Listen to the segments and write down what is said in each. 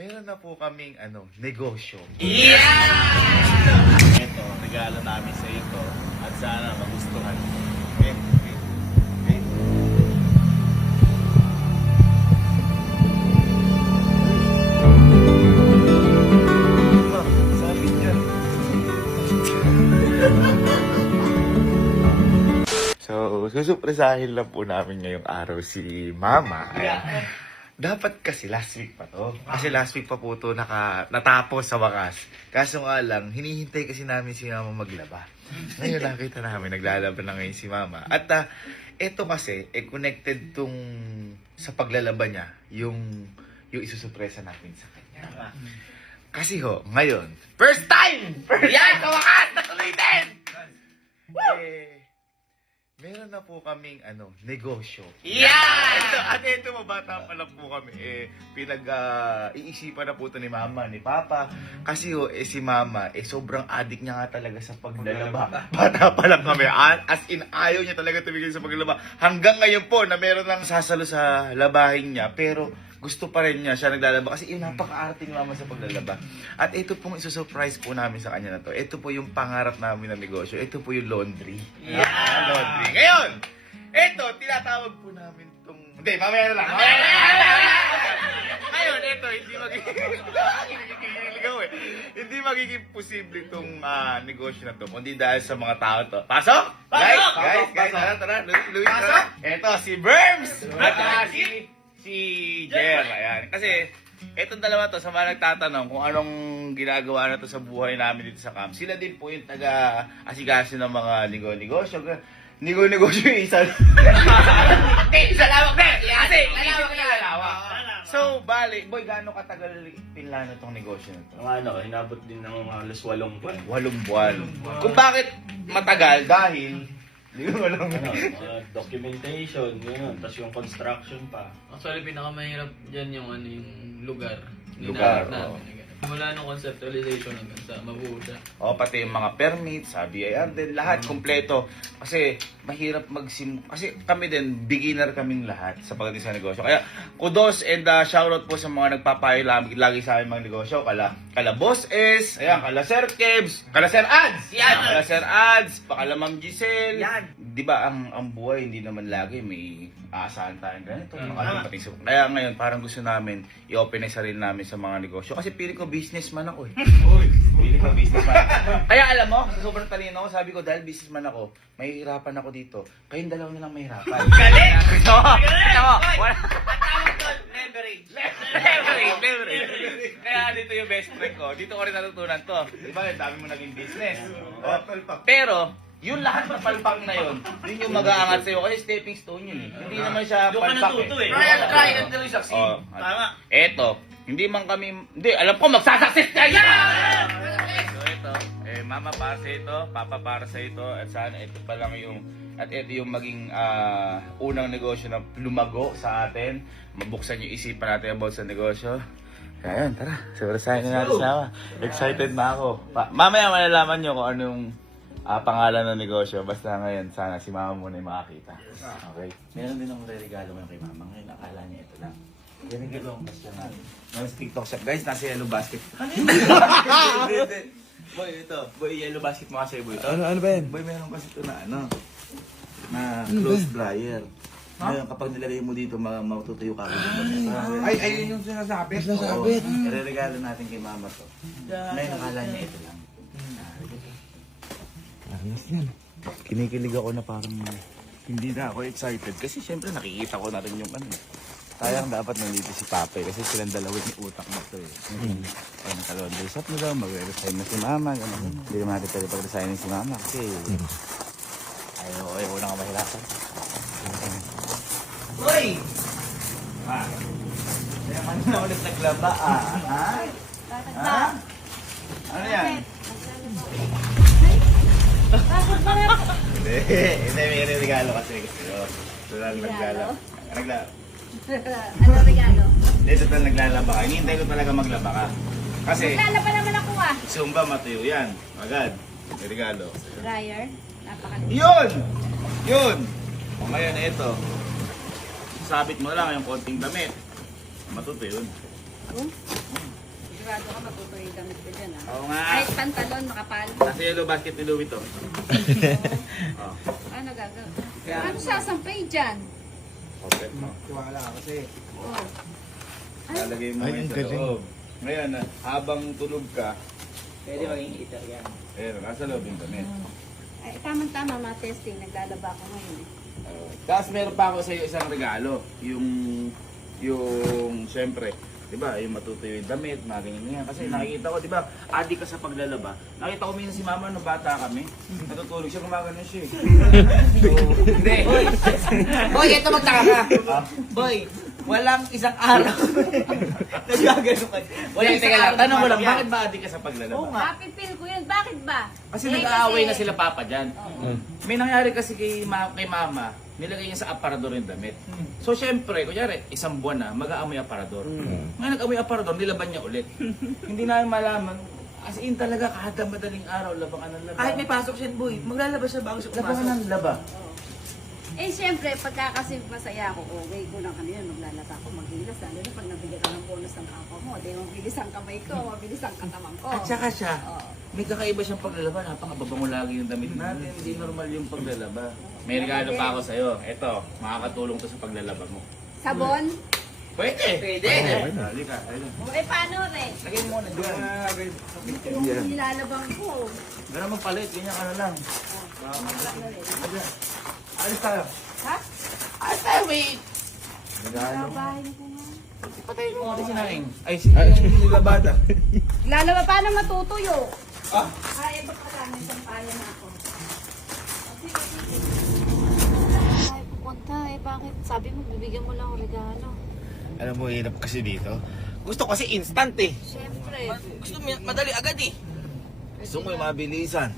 meron na po kaming negosyo. Yeah! Ito, regalo namin sa ito at sana magustuhan. Okay, okay, okay. Sabi niya. So, susupresahin lang po namin ngayong araw si Mama. Ayan. Dapat kasi last week pa to. Kasi last week pa po to natapos sa wakas. Kaso nga lang, hinihintay kasi namin si Mama maglaba. Ngayon nakita namin, naglalaba na ngayon si Mama. At ito kasi, connected tong sa paglalaba niya, yung isusupresa natin sa kanya. Kasi ngayon, first time! Yan! Sa wakas! Natuloy din! Meron na po kaming negosyo. Yeah! Ito mabata pa lang po kami. Iisipan na po ito ni Mama, ni Papa. Kasi si Mama, sobrang addict niya nga talaga sa paglalaba. Bata pa lang kami. As in, ayaw niya talaga tumigil sa paglalaba. Hanggang ngayon po na meron lang sasalo sa labahin niya. Pero gusto pa rin niya siya naglalaba kasi napaka-arte ni Mama sa paglalaba. At ito pong isusurprise po namin sa kanya na to. Ito po yung pangarap namin na negosyo. Ito po yung laundry. Yeah! Laundry. Ngayon, ito, tinatawag po namin itong... Hindi, mamaya na lang. Ngayon, ito, hindi magiging posible itong negosyo na to. Kundi dahil sa mga tao to. Pasok! Guys, tara. Luis, tara. Ito, si Berms! At si Jer. Ayan. Kasi, etong dalawa to, sa mga nagtatanong kung anong ginagawa na to sa buhay namin dito sa camp, sila din po yung taga-asikaso ng mga negosyo. Negosyo yung isa. Isa lawak na! Kasi, lalawak na! So, bali, boy, gaano katagal pinlano tong negosyo na to? Hinabot din ng halos 8 buwan. 8 buwan. Kung bakit matagal? Dahil, hindi ko alam. Documentation, yun. Tapos yung construction pa. Actually, pinakamahirap dyan yung yung lugar. Lugar, Ninanap namin. Mula nung conceptualization hanggang sa mabuo siya. Pati yung mga permits, BIR din, lahat kompleto. Kasi mahirap kasi kami din, beginner kaming lahat sa pagdating sa negosyo. Kaya kudos and shoutout po sa mga nagpapayo lagi sa aming mga negosyo. Kala Boss S, ayan, kala Sir Kebs, kala Sir Ads, Yan! kala Sir Ads, kala Ma'am Giselle. Yan! Di ba ang buhay hindi naman lagi may aasahan tayong ganito. Kaya ngayon parang gusto namin i-open na sarili namin sa mga negosyo. Kasi pili ko businessman ako eh. Pili ko businessman. Kaya alam mo, sa sobrang talino ko, sabi ko dahil businessman ako, mahihirapan ako dito. Kayong dalawa na lang mahirapan. Galing! Ito mo! Leverage! Kaya dito yung best friend ko. Dito ko rin natutunan to. Diba, dami mo naging business. Pero, yung lahat ng palpak na yun yung mag-aangat sa'yo kasi stepping stone yun eh. Hindi naman siya palpak eh. Try until you succeed. Tama. Eto, hindi alam ko magsasucceed ka yan! So ito, Mama para sa ito, Papa para sa ito, at sana ito pa lang ito yung maging unang negosyo na lumago sa atin. Mabuksan yung isipan natin about sa negosyo. Kaya yun, tara, surasahin na natin sama. Excited na ako. Mamaya malalaman nyo kung anong pangalan ng negosyo. Basta ngayon, sana si Mama muna yung makakita. Okay? Meron din akong regalo mo kay Mama. Ngayon, akala niya ito lang. Yan ang gagawang basya natin. Mas TikTok shop. Guys, nasa yellow basket. Boy, ito. Boy, yellow basket mo kasi, boy. Ano ba yan? Boy, meron kasi ito na close dryer. Ngayon, kapag nilagay mo dito, matutuyo ka. Ay, ayun yung sinasabit. Sinasabit. Ireregalo natin kay Mama to. Ngayon, akala niya ito lang. Ayos yan. Kinikilig ako na parang hindi na ako excited. Kasi syempre nakikita ko na rin yung sayang dapat nandito si Papa kasi silang dalawa ni utak na to eh. Ay, naka-laundry shop na daw, mag-resign na si Mama. Hindi naman natin pwede pag-resign si Mama kasi ayaw na nga mahirapan. Uy! Kaya ka na ulit naglaba Ha? Ano yan? Hindi, may regalo kasi gusto ko. Regalo? Ano regalo? Hindi, total naglalaba ka. Hinihintay ko talaga maglaba ka. Kasi, Maglalaba naman ako Zumba matuyo yan. Agad. May regalo. Dryer. Napakaliit. Yun! O ngayon, ito. Sabit mo lang yung konting damit. Matuto yun. yung damit ko dyan ah. Oo nga. Kahit pantalon, makapal. Nasa yellow basket ni Louie to. Oh. Ano gagawin? Ano sasampay dyan? Okay mo. Tiwala ka kasi. Oh. Lalagay mo Ay, ngayon ang sa galing. loob. Ngayon, habang tulog ka, Pwede maging heater yan. nasa loob yung damit. Ay, tamang-tama mga testing. Naglalaba ako ngayon eh. Tapos meron pa ako sa iyo isang regalo. Yung syempre, di ba, yung matutuyo yung damit, mga ganyan yan. Kasi nakikita ko, di ba, adik ka sa paglalaba. Nakita ko minsan si mama nung bata kami, natutulog siya, gumagano siya eh. Hindi. Boy, ito magtaka ka. Boy, walang isang araw. Nagagano ka. Wala, teka lang, tanong ko lang, bakit ba adik ka sa paglalaba? Oo nga. Happy feel ko yun. Bakit ba? Kasi Eh, nag-aaway na kasi- sila papa dyan. May nangyari kasi kay mama, nilagay niya sa aparador yung damit. So syempre, kunyari, isang buwan na, mag-aamoy aparador. Ngayon nag-aamoy aparador, nilaban niya ulit. Hindi namin malaman. As in talaga, kada madaling araw, labangan ng laba. Kahit may pasok siya, boy, maglalabas siya bago siya Labangan pumasok. ng laba. Eh, siyempre, pagka kasi masaya ako, okay ko lang kanina, maglalaba ako, maghilas. Lalo na pag nabigyan ka ng bonus ng papa mo, di mabilis ang kamay ko, mabilis ang katawan ko. At saka siya, Oo. may kakaiba siyang paglalaba. Napakababango lagi yung damit natin. Hindi normal yung paglalaba. May regalo pa ako sa'yo. Ito, makakatulong to sa paglalaba mo. Sabon? Pwede! Pwede! Halika, halika. O, eh, paano rin? Lagay mo muna dyan. Yung nilalabang ko. Ganun magpalit, ganyan ka na lang. Masarap na rin. Alis tayo. Ha? Alis tayo, wait! Regalo. Babahin ko nga. Patay mo kasi sinaing. Ay, yung nilabada. Lalaba, paano matutuyo? Ay, ba't pala, may sampayan na ako. Ay, pupunta eh. Bakit? Sabi mo, bibigyan mo lang ang regalo. Alam mo, hirap kasi dito. Gusto kasi instant eh. Siyempre, Gusto mo, madali agad eh. Gusto mo yung mabilisan.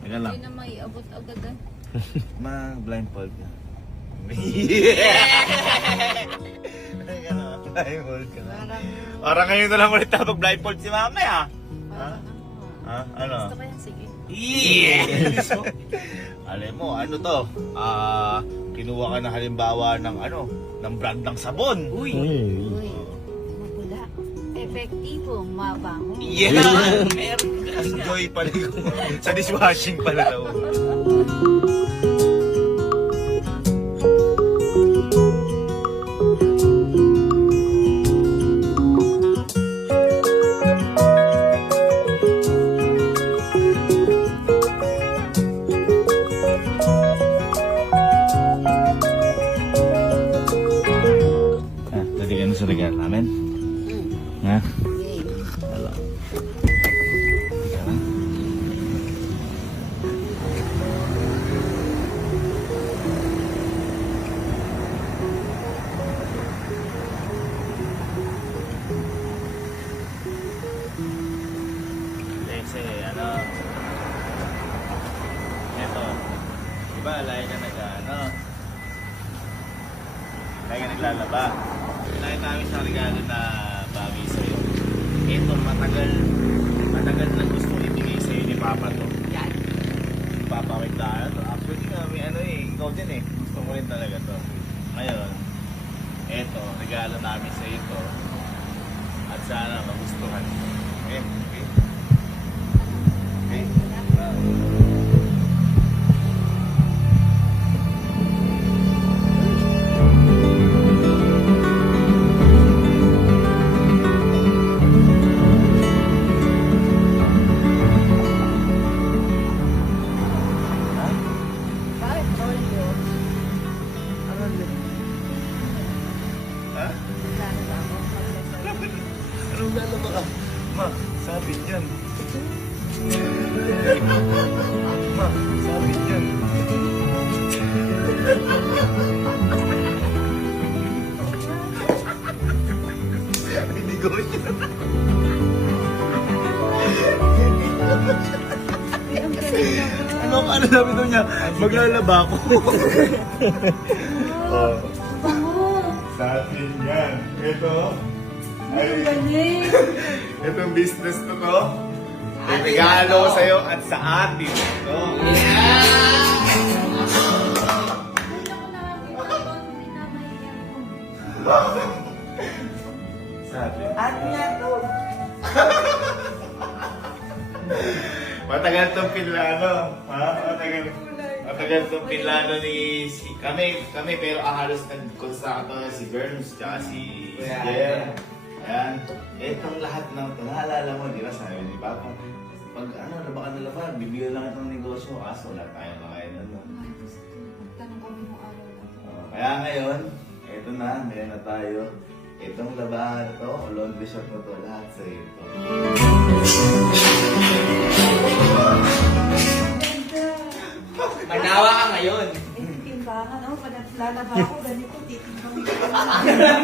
Teka lang. hindi na may abot agad ah. Mag-blindfold ka. Teka lang, blindfold ka na. Parang ngayon na lang ulit tapos blindfold si mama ya. Ha? Ha? Ano? Gusto ko yan, sige. Yes! Alam mo, ano to? Kinuha ka na halimbawa ng ng brand ng sabon. Uy. Uy, mabula. Epektibo, mabango. Yeah! Enjoy pala yung sa dishwashing pala daw. Dali ka na sa regalo namin? Ha? Hello. Teka lang. Kasi eto, diba lagi ka lagi ka naglalaba. Lagi namin sa regalo na bagay sa'yo. Ito, matagal na gusto ibigay sa'yo ni Papa to. Yan. Papawit tayo to. Actually, may ikaw din eh. Gusto mo rin talaga to. Ngayon, eto, regalo namin sa'yo to. At sana magustuhan mo. Okay? Okay? Okay? Bakit Rolyo? Ha? Lalaba ako. Magsasabi. Anong lalaba ka? Ma, sabi niyan. Ma, sabi niyan. Hindi ko rin. Ay, ang galing naman. Ano sabi daw niya? Maglalaba ako. Oh. Bango. Sa atin yan. Ito. Ang galing. Itong business na to. May regalo sa'yo at sa atin. Ito. Hindi ako nakakita ko. Hindi na mahiya ako. Sa atin. Ano yan to? Matagal tong pinlano. Ha? Matagal tong pinlano ni kami pero halos nag-construct si Germs tsaka si Jer. Ayan. Itong lahat ng ito, naalala mo, di ba sabi ni Papa? Pag labakan na laban, bibigyan lang itong negosyo. Kaso wala tayong makain ano. Magtanong kami ng araw na to. Kaya ngayon, eto na, meron na tayo. Itong labahan ito, o laundry shop na to, lahat sa ito. Manawa ka ngayon. Timbangan, oh, pag lalaba ako, ganito, titimbang ko.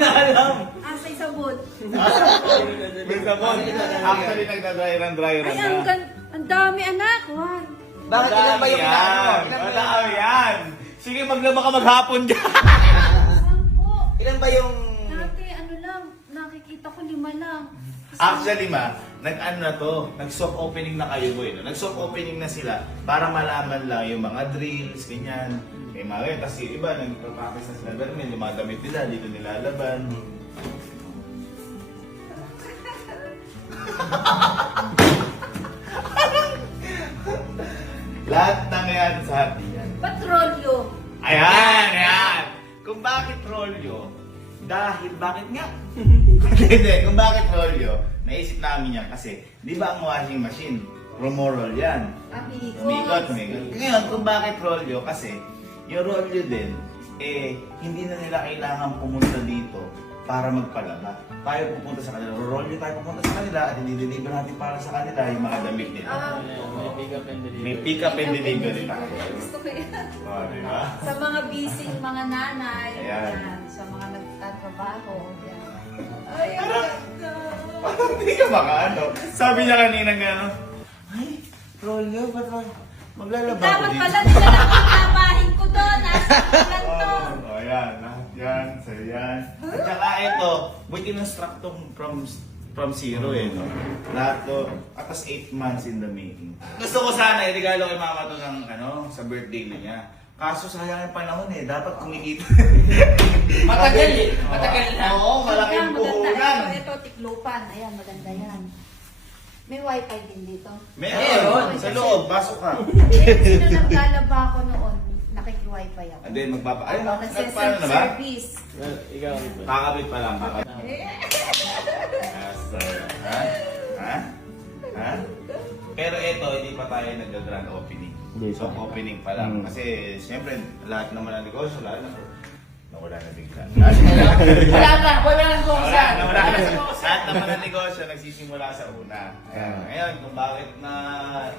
Alam. Asay sabon. May sabon. Actually, nagda-dryer Ay, na. ang dami anak. Juan. Bakit ilan ba yung yan? Madami yan. Sige, maglaba ka maghapon dyan. Sampo. Ilan ba yung... Dati, ano lang, nakikita ko 5 lang. Actually, nag-soft opening na kayo, boy. No? Nag-soft opening na sila para malaman lang yung mga drills, ganyan. May mga ganyan. Tapos yung iba, nagpapakis na sila. Pero may yung mga damit nila, dito nilalaban. Lahat ng yan sa hati yan. Patrolyo. Ayan! Kung bakit rolyo, bakit nga? Hindi, kung bakit rolyo, naisip namin yan kasi, di ba ang washing machine, rumorol yan. Umikot. Ngayon, kung bakit rolyo, kasi, yung rolyo din, hindi na nila kailangan pumunta dito para magpalaba. Tayo pupunta sa kanila, rolyo tayo pupunta sa kanila at i-deliver natin para sa kanila yung mga damit nila. May pick up and delivery tayo. Gusto ko yan. Oh, di ba? Sa mga busy mga nanay, Ayan. yan. Sa mga nagtatrabaho, yan. Ay, ang ganda. Parang hindi ka makaano. Sabi niya kanina gano'n, ay, rolyo, ba't maglalaba ko Dapat dito? pala nila nakakabahin ko doon. Nasa ulan to. Oh, yan. Lahat yan. Sa'yo yan. At saka ito, buti na-struck to from zero eh, no? Lahat to, atas 8 months in the making. Gusto ko sana, i-regalo kay mama to ng, sa birthday na niya. Kaso sayang yung panahon eh, dapat kumikita. Matagal eh. Matagal na. Oo, malaking Ayan, maganda. puhunan. Ito, tiklupan. Ayan, maganda yan. May wifi din dito. Meron. Sa loob, pasok ka. Sino naglalaba ako noon? Nakiki-wifi ako. And then magpapa... Ay, Ako nagpaano na ba? service. Kakabit pa lang, kakabit. Yes, sir. Ha? Ha? Ha? Pero ito, hindi pa tayo nag-grand opening. So, opening pa lang. Kasi, siyempre, lahat naman ng negosyo, lahat na nawala na bigla. Wala nang kukusan. Nawala na. Lahat naman ng negosyo, nagsisimula sa una. Ayan. Ngayon, kung bakit na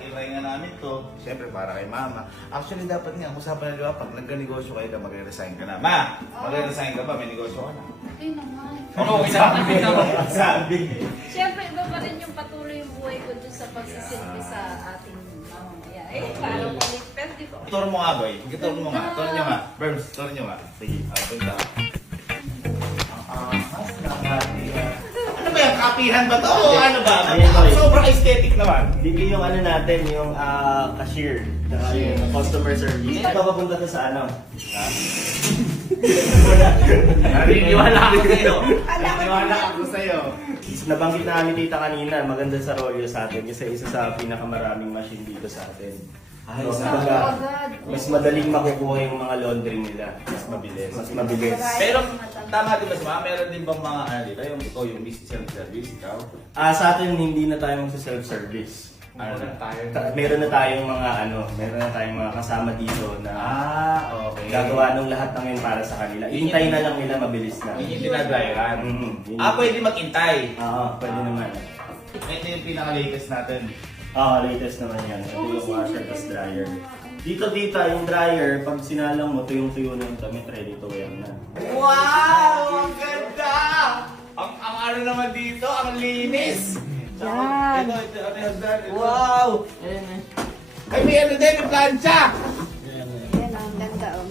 try nga namin to, siyempre para kay mama. Actually, dapat nga, usapan na diba, pag nagka-negosyo kayo, magre-resign ka na. Ma, magre-resign ka ba? May negosyo ka na. Ay naman. Oo, Sabi. Siyempre, iba pa rin yung patuloy yung buhay ko dun sa pagsisilbi sa ating mamamaya. Eh, parang ulit. Pero di ko. Turo mo nga, boy. Turo mo nga. Turo nyo nga. Berms, turo nyo nga. Sige, punta. Ano ba yan? Kapihan ba to? O ano ba? Ayan, boy. Sobrang aesthetic naman. Dito yung natin, yung cashier, saka yung customer service. Ito papunta to sa ano? Naniniwala ako sa'yo. Naniniwala ako sa'yo. Nabanggit na ni tita kanina, maganda sa Rolyo sa atin kasi isa sa pinakamaraming machine dito sa atin. Ay, So, sa kumbaga, mas madaling makukuha yung mga laundry nila. Mas mabilis. Mas mabilis. Pero, tama din ba sa meron din bang mga ano dito? Yung ikaw, yung business self-service, ikaw? Sa atin, hindi na tayo magsa-self-service. Ano na tayo? Meron na tayong mga kasama dito na Okay. gagawa ng lahat ng yun para sa kanila. Hintay na lang nila mabilis na. Yun yung dinadryan. Yun. Pwede mag-intay. Pwede naman. Ito yung pinaka-latest natin. Latest naman yan. Ito yung washer plus dryer. Dito yung dryer, pag sinalang mo, tuyong-tuyo na yung damit, ready to wear na. Wow! Ang ganda! Ang ano naman dito, ang linis! Yan. Ito. Wow! Ay, may ano din, may plancha! Yan, ang ganda, oh.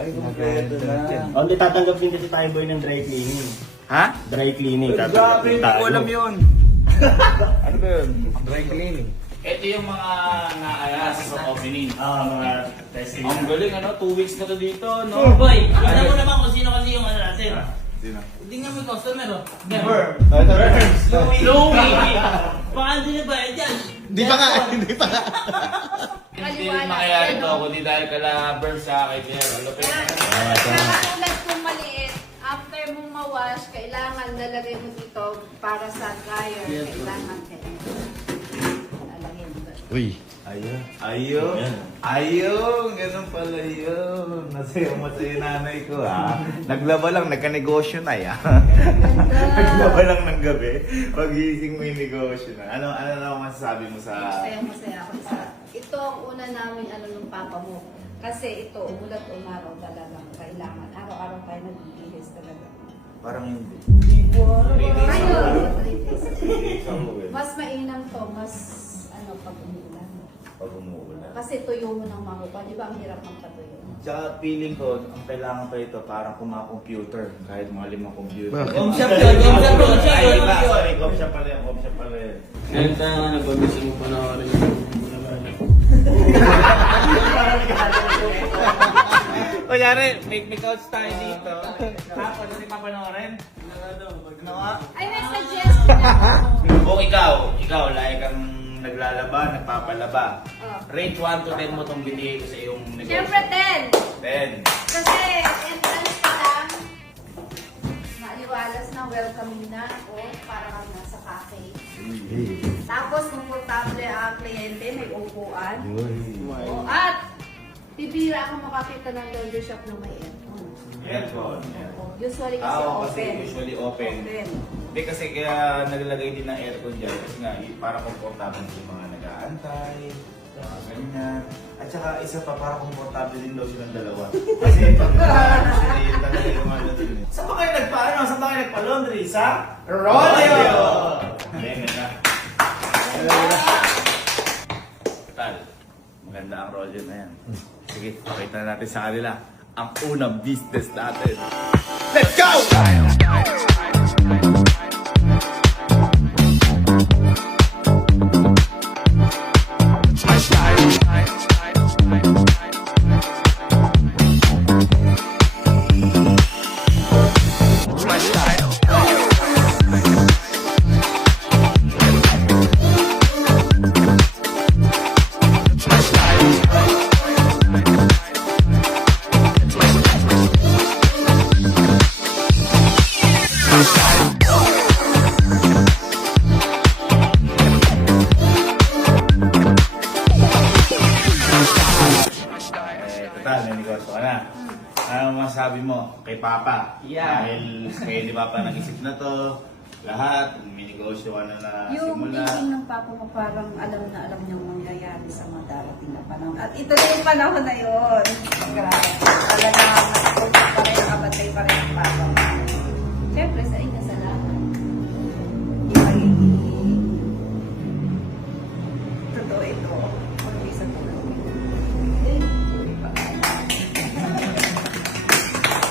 Ay, kompleto na. Only tatanggap din kasi tayo boy ng dry cleaning. Ha? Dry cleaning. Grabe, hindi ko alam yun. Ano ba yun? Dry cleaning. Ito yung mga naayas sa opening. Mga testing. Ang galing, 2 weeks na to dito, no? Oh, boy, tignan mo naman kung sino kasi yung natin. Sino? Tingnan mo yung customer, oh. Never. Burns! Louie! Baka hindi na ba yan dyan? Hindi pa nga, hindi pa nga. Hindi mangyayari to kundi dahil kala burn sa akin. Lupit. Katulad kung maliit, after mong mawash, kailangan lalagay mo dito para sa dryer. Kailangan lalagay mo dito. Uy. Ayun, ganun pala yun. Masaya nanay ko ha. Naglaba lang, nagka-negosyo na ya. Naglaba lang ng gabi. Pagising mo yung negosyo na. Ano na masasabi mo sa... Masaya ako sa... Ito ang una namin nung papa mo. Kasi ito, umulat umaraw talagang kailangan. Araw-araw tayo nagbibihis talaga. Parang hindi. Ayun! Mas Mas mainam to, mas pag umuulan. pag umuulan. Kasi tuyo mo ng makupa, di ba ang hirap magpatuyo? Tsaka feeling ko, ang kailangan pa ito parang computer. Kahit mga 5 computer. Bakit? Home shop yun, home shop yun, Ay, home iba, shop yun. sorry, home shop pala yun, home shop pala yun. Ngayon tayo nga nag-obis mo pa na rin yung Kunyari, may couch tayo dito. Tapos, hindi papanoorin. Ano nga? Ay, may suggestion ako. Kung ikaw, like kang naglalaba, nagpapalaba. Oh. Rate 1 to 10 mo itong binigay ko sa iyong negosyo. Siyempre 10. 10. Kasi entrance ka lang, maliwalas na, welcoming na ako, para kang nasa cafe. Tapos, komportable ang kliyente, may upuan. Oh, at, bibira ako makakita ng laundry shop na may aircon. Aircon. Usually kasi Kasi open. usually open. Hindi kasi kaya naglagay din ng aircon dyan kasi nga para komportable yung mga nag-aantay, mga ganyan. At saka isa pa para komportable din daw silang dalawa. Kasi pag yun talaga yung ano dun eh. Saan ba kayo saan ba kayo nagpa-laundry? Sa Rolio! Ayan na. Tal, maganda ang Rolio na yan. Sige, pakita natin sa kanila ang unang business natin. Let's go! Total, may negosyo ka na. Ano masasabi mo kay Papa? Yeah. Dahil kay ni Papa nag-isip na to, lahat, may negosyo ka na Yung simula. thinking ng papa mo parang alam niyang mangyayari sa mga darating na panahon. At ito na yung panahon na yun. Grabe. Talagang nagtutok pa rin, nakabatay pa rin ang papa mo. Siyempre, sa inyo salamat. Totoo ito. Kundi sa tulong.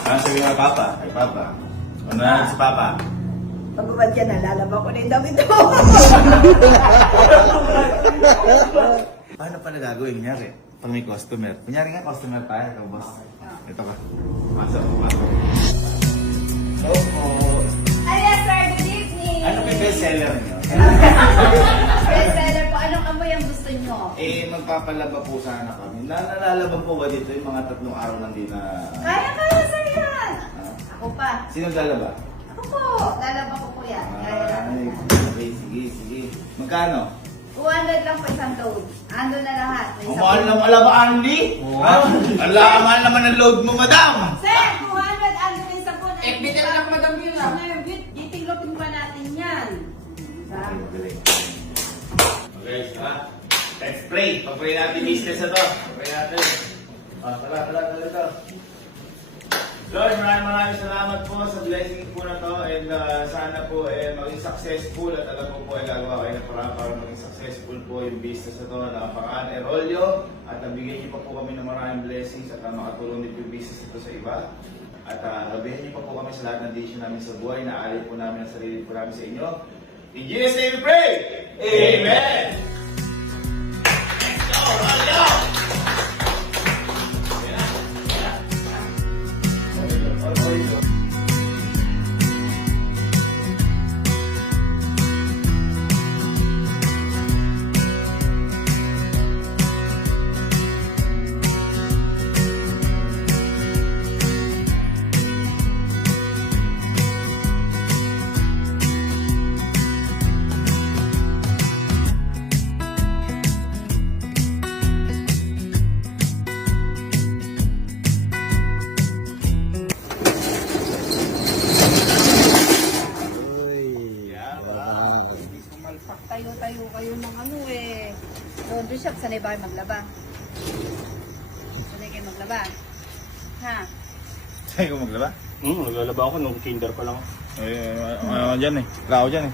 Ano sabi mo kay Papa? Kay Papa. Ano na si Papa? Pagubad ka na, lalaba ko na yung damit mo. Paano pala gagawin? Kunyari, pag may customer. Kunyari nga, customer tayo, ikaw boss. Ito ka. Pasok. So, Ay, yes, sir. Good evening. ano ba yung bestseller niyo? Bestseller po. Anong amoy ang gusto nyo? Magpapalaba po sana kami. Nalalaba po ba dito yung mga 3 araw nang di na... Kaya, sir, yan. Ako pa. Sino lalaba? Ako po. Lalaba ko po yan. Kaya, Ay, okay, sige. Magkano? 200 lang po isang load. Ando na lahat. May Ang isang mahal load. ng alaba, Andy! Ala, ang mahal naman ng load mo, madam! Sir, 200 ando na isang load. bitin lang, madam, yun, ah. Giting-lopin pa natin yan. Okay, let's pray. Pag-pray natin business na to. Pag-pray natin. Tara. Lord, maraming salamat po sa blessing po na to and sana po maging successful at alam ko po ay gagawa kayo ng paraan para maging successful po yung business na to na pangalan ay Rolio at nabigyan niyo pa po kami ng maraming blessings at makatulong din po yung business nito sa iba at gabihan niyo pa po kami sa lahat ng decision namin sa buhay na alay po namin ang sarili po namin sa inyo. In Jesus' name we pray! Amen! Let's go, Rolio! Sanay ba kayo maglaba? Sanay kayo maglaba? Ha? Sa'yo ko maglaba? Naglalaba ako nung kinder pa lang. Dyan eh. Wala ako dyan eh.